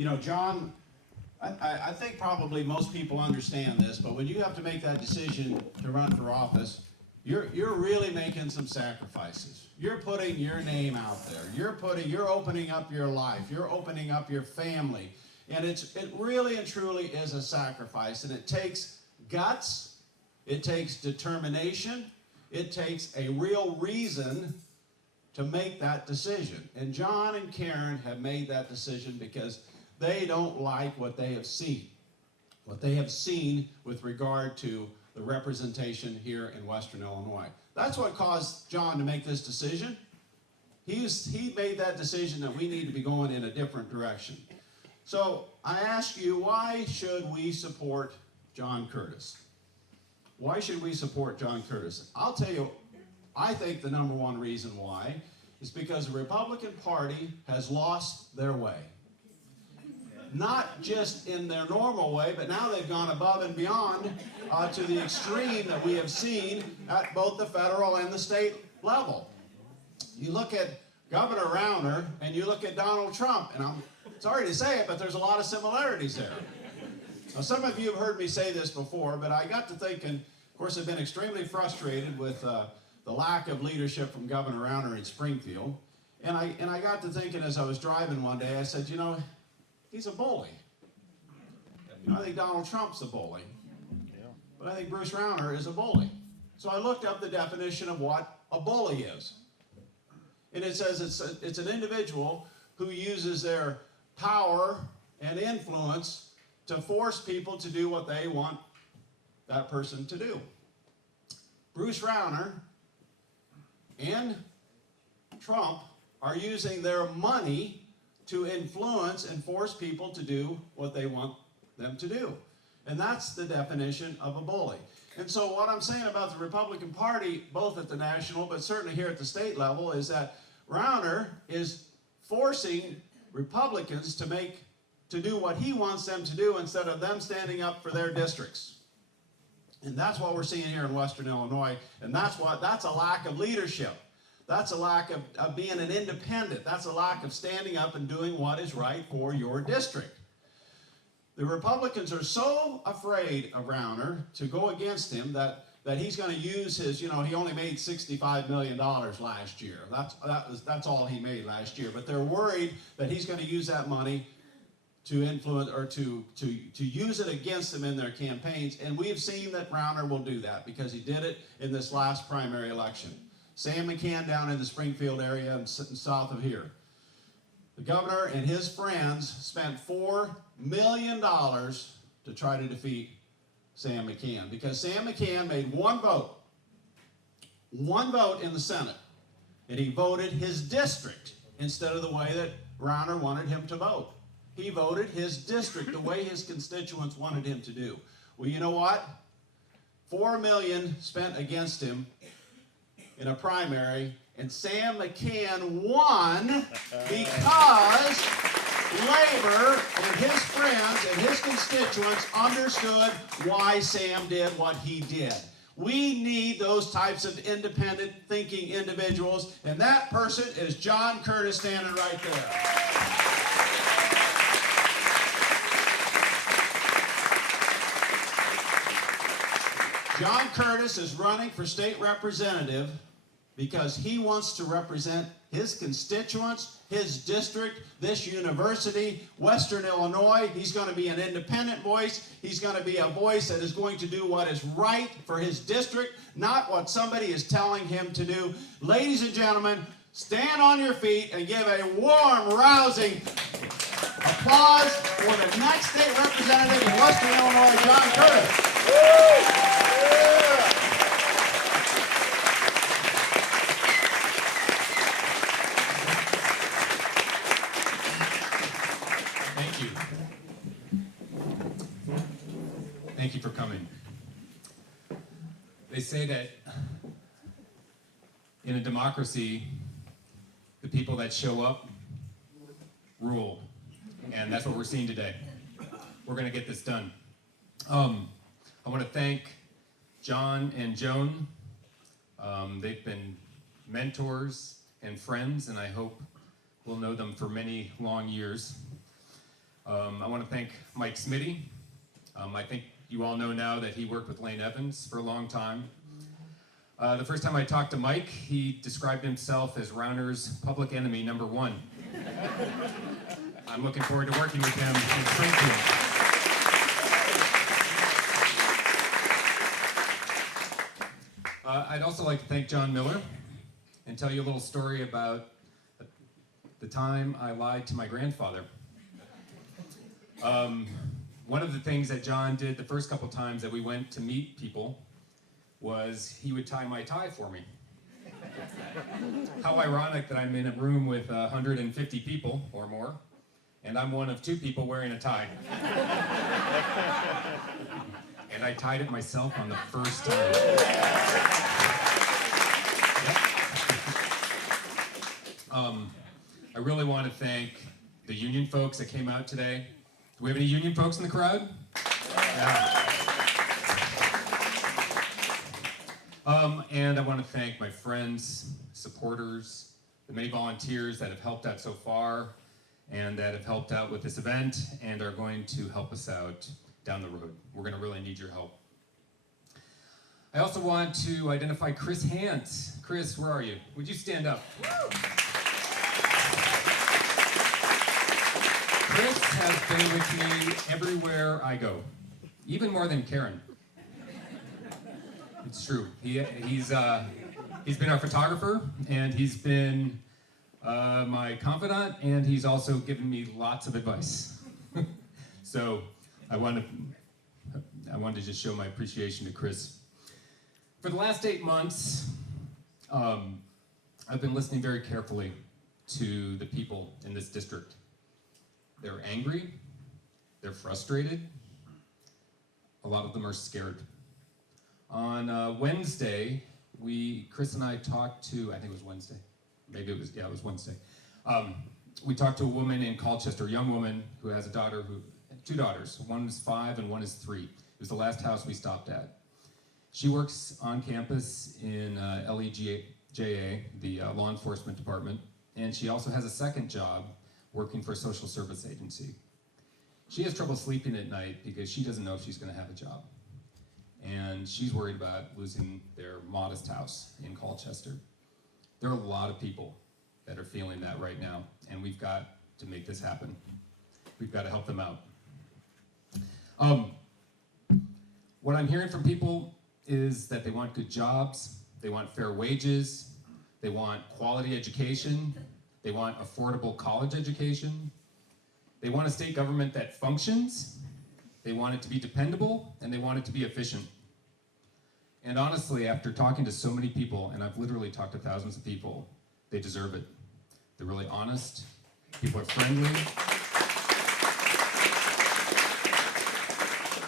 You know, John, I think probably most people understand this, but when you have to make that decision to run for office, you're really making some sacrifices. You're putting your name out there. You're opening up your life. You're opening up your family. And it really and truly is a sacrifice. And it takes guts. It takes determination. It takes a real reason to make that decision. And John and Karen have made that decision because they don't like what they have seen. What they have seen with regard to the representation here in Western Illinois. That's what caused John to make this decision. He made that decision that we need to be going in a different direction. So I ask you, why should we support John Curtis? Why should we support John Curtis? I'll tell you, I think the number one reason why is because the Republican Party has lost their way. Not just in their normal way, but now they've gone above and beyond to the extreme that we have seen at both the federal and the state level. You look at Governor Rauner and you look at Donald Trump, and I'm sorry to say it, but there's a lot of similarities there. Now, some of you have heard me say this before, but I got to thinking, of course, I've been extremely frustrated with the lack of leadership from Governor Rauner in Springfield. And I got to thinking as I was driving one day, I said, you know, he's a bully. You know, I think Donald Trump's a bully. But I think Bruce Rauner is a bully. So I looked up the definition of what a bully is. And it says it's an individual who uses their power and influence to force people to do what they want that person to do. Bruce Rauner and Trump are using their money to influence and force people to do what they want them to do. And that's the definition of a bully. And so what I'm saying about the Republican Party, both at the national, but certainly here at the state level, is that Rauner is forcing Republicans to do what he wants them to do instead of them standing up for their districts. And that's what we're seeing here in Western Illinois, and that's a lack of leadership. That's a lack of being an independent. That's a lack of standing up and doing what is right for your district. The Republicans are so afraid of Rauner to go against him that he's going to use his, you know, he only made $65 million last year. That's all he made last year. But they're worried that he's going to use that money to influence or to use it against them in their campaigns. And we've seen that Rauner will do that because he did it in this last primary election. Sam McCann down in the Springfield area and south of here. The governor and his friends spent $4 million to try to defeat Sam McCann because Sam McCann made one vote in the Senate, and he voted his district instead of the way that Rauner wanted him to vote. He voted his district the way his constituents wanted him to do. Well, you know what? $4 million spent against him in a primary, and Sam McCann won because Labor and his friends and his constituents understood why Sam did what he did. We need those types of independent thinking individuals, and that person is John Curtis standing right there. John Curtis is running for state representative because he wants to represent his constituents, his district, this university, Western Illinois. He's going to be an independent voice. He's going to be a voice that is going to do what is right for his district, not what somebody is telling him to do. Ladies and gentlemen, stand on your feet and give a warm, rousing applause for the next state representative in Western Illinois, John Curtis. Thank you for coming. They say that in a democracy, the people that show up rule. And that's what we're seeing today. We're going to get this done. I want to thank John and Joan. They've been mentors and friends, and I hope we'll know them for many long years. I want to thank Mike Smitty. I think you all know now that he worked with Lane Evans for a long time. The first time I talked to Mike, he described himself as Rauner's public enemy #1. I'm looking forward to working with him in Springfield. I'd also like to thank John Miller and tell you a little story about the time I lied to my grandfather. One of the things that John did the first couple times that we went to meet people was he would tie my tie for me. How ironic that I'm in a room with 150 people or more, and I'm one of 2 people wearing a tie. And I tied it myself on the first time. Yep. I really want to thank the union folks that came out today. Do we have any union folks in the crowd? Yeah. And I want to thank my friends, supporters, the many volunteers that have helped out so far and that have helped out with this event and are going to help us out down the road. We're going to really need your help. I also want to identify Chris Hans. Chris, where are you? Would you stand up? Chris has been with me everywhere I go, even more than Karen. It's true. He's been our photographer, and he's been my confidant, and he's also given me lots of advice. So I wanted to just show my appreciation to Chris. For the last 8 months, I've been listening very carefully to the people in this district. They're angry, they're frustrated, a lot of them are scared. On Wednesday, Chris and I talked to, I think it was Wednesday, maybe it was Wednesday. We talked to a woman in Colchester, a young woman who has a daughter, 2 daughters, one is 5 and one is 3. It was the last house we stopped at. She works on campus in LEJA, the law enforcement department, and she also has a second job working for a social service agency. She has trouble sleeping at night because she doesn't know if she's going to have a job. And she's worried about losing their modest house in Colchester. There are a lot of people that are feeling that right now, and we've got to make this happen. We've got to help them out. What I'm hearing from people is that they want good jobs, they want fair wages, they want quality education, they want affordable college education, they want a state government that functions, they want it to be dependable, and they want it to be efficient. And honestly, after talking to so many people, and I've literally talked to thousands of people, they deserve it. They're really honest, people are friendly.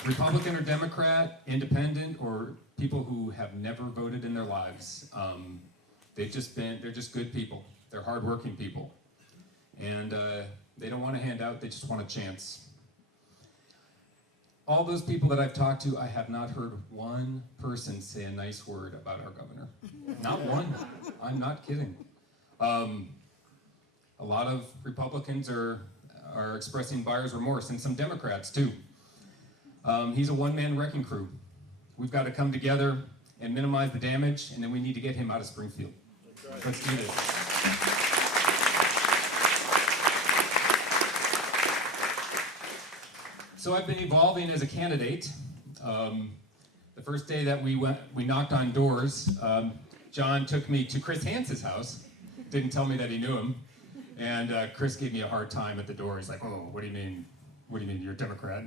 Republican or Democrat, independent, or people who have never voted in their lives, they're just good people. They're hardworking people. And they don't want a handout, they just want a chance. All those people that I've talked to, I have not heard one person say a nice word about our governor. Not one. I'm not kidding. A lot of Republicans are expressing buyer's remorse, and some Democrats too. He's a one-man wrecking crew. We've got to come together and minimize the damage, and then we need to get him out of Springfield. Right. Let's do this. So I've been evolving as a candidate. The first day that we knocked on doors, John took me to Chris Hans's house. Didn't tell me that he knew him. And Chris gave me a hard time at the door. He's like, "Oh, what do you mean? What do you mean you're a Democrat?"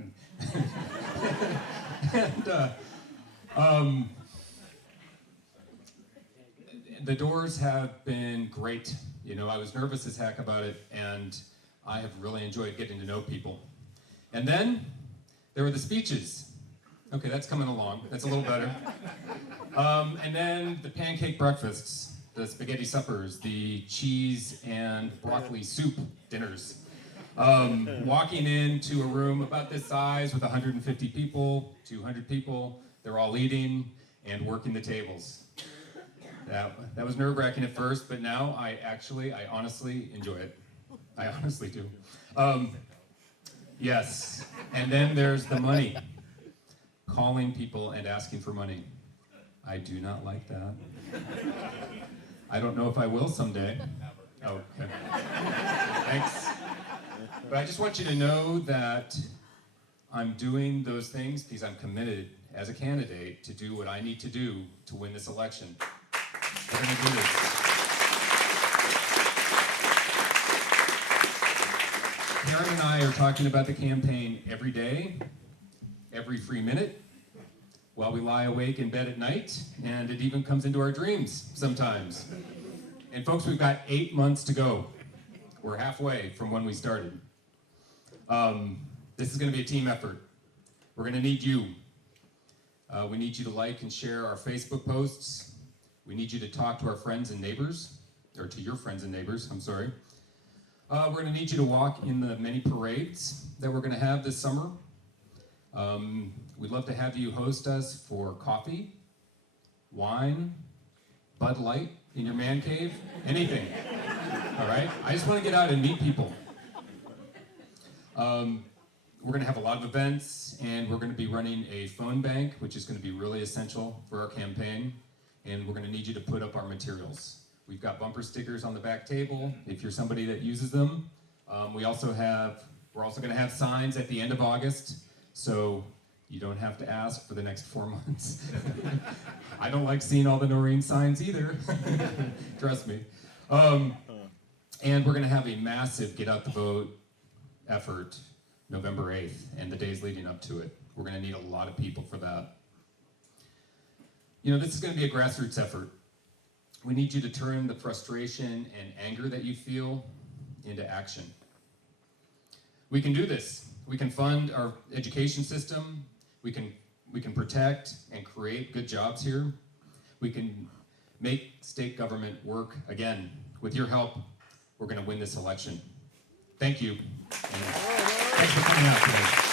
And the doors have been great. You know, I was nervous as heck about it, and I have really enjoyed getting to know people. And then there were the speeches. Okay, that's coming along. That's a little better. And then the pancake breakfasts, the spaghetti suppers, the cheese and broccoli soup dinners. Walking into a room about this size with 150 people, 200 people, they're all eating and working the tables. That was nerve-wracking at first, but now I honestly enjoy it. I honestly do. Yes. And then there's the money. Calling people and asking for money. I do not like that. I don't know if I will someday. Oh, okay. Thanks. But I just want you to know that I'm doing those things because I'm committed as a candidate to do what I need to do to win this election. We're going to do this. Karen and I are talking about the campaign every day, every free minute, while we lie awake in bed at night, and it even comes into our dreams sometimes. And folks, we've got 8 months to go. We're halfway from when we started. This is going to be a team effort. We're going to need you. We need you to like and share our Facebook posts. We need you to talk to our friends and neighbors, or to your friends and neighbors, I'm sorry. We're going to need you to walk in the many parades that we're going to have this summer. We'd love to have you host us for coffee, wine, Bud Light in your man cave, anything. All right? I just want to get out and meet people. We're going to have a lot of events, and we're going to be running a phone bank, which is going to be really essential for our campaign, and we're going to need you to put up our materials. We've got bumper stickers on the back table, if you're somebody that uses them. We're also going to have signs at the end of August, so you don't have to ask for the next 4 months. I don't like seeing all the Noreen signs either, trust me. And we're going to have a massive get out the vote effort November 8th and the days leading up to it. We're going to need a lot of people for that. You know, this is going to be a grassroots effort. We need you to turn the frustration and anger that you feel into action. We can do this. We can fund our education system. We can protect and create good jobs here. We can make state government work again. With your help, we're going to win this election. Thank you. And thanks for coming out today.